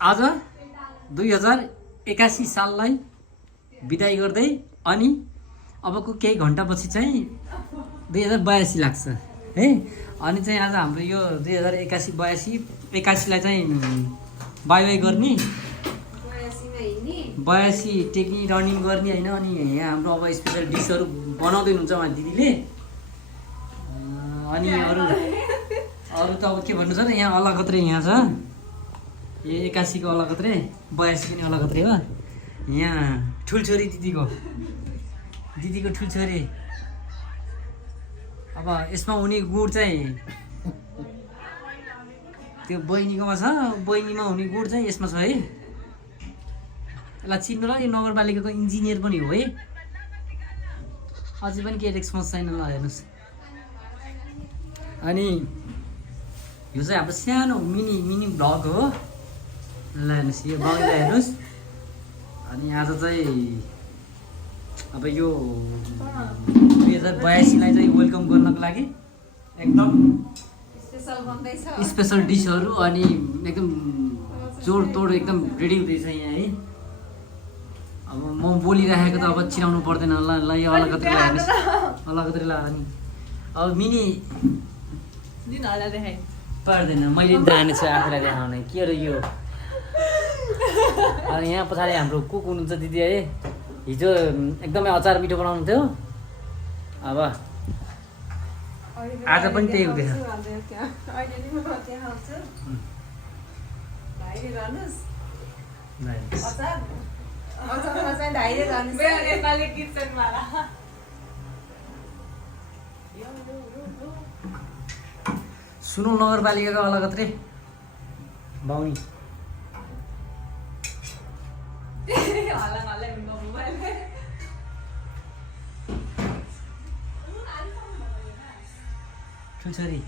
आज 2081 साललाई बिदाई गर्दै अनि अबको केही घन्टापछि चाहिँ 2082 लाग्छ है। अनि चाहिँ आज हाम्रो यो 2081 लाई चाहिँ बाई बाई गर्ने 82 टेक्नी रनिङ गर्ने होइन। अनि यहाँ हाम्रो अब स्पेसल डिसहरू बनाउँदै हुनुहुन्छ उहाँ दिदीले। अनि अरू त अब के भन्नु छ र, यहाँ अलगत्रै यहाँ छ यो 81 को अलगत्रै, 82 पनि अलगत्रै हो। यहाँ ठुल्छोरी दिदीको ठुल्छोरी। अब यसमा हुने गुड चाहिँ त्यो बहिनीकोमा छ, बहिनीमा हुने गुड चाहिँ यसमा छ है। यसलाई चिन्नु ल, यो नगरपालिकाको इन्जिनियर पनि हो है। अझै पनि के रेस्पोन्स छैन ल, हेर्नुहोस्। अनि यो चाहिँ हाम्रो सानो मिनी भ्लग हो ल, हेर्नुहोस् यो बाउलाई हेर्नुहोस्। अनि आज चाहिँ अब यो 2082 लाई चाहिँ वेलकम गर्नको लागि एकदम स्पेसल डिसहरू अनि एकदम जोडतोड एकदम रेडी हुँदैछ यहाँ है। अब म बोलिराखेको त अब चिनाउनु पर्दैन ल, यो अलगत्रै हेर्नुहोस्, अलगत्रै ल। अनि अब मिनी पर्दैन, मैले जाने छु आफूलाई देखाउने के अरे यो। अनि यहाँ पछाडि हाम्रो कुक हुनुहुन्छ दिदी है, हिजो एकदमै अचार मिठो बनाउनु थियो। अब आज पनि त्यही हुँदैछ। सुनौ नगरपालिकाको अलगत्रै बाहुनी। ठुल्छोरी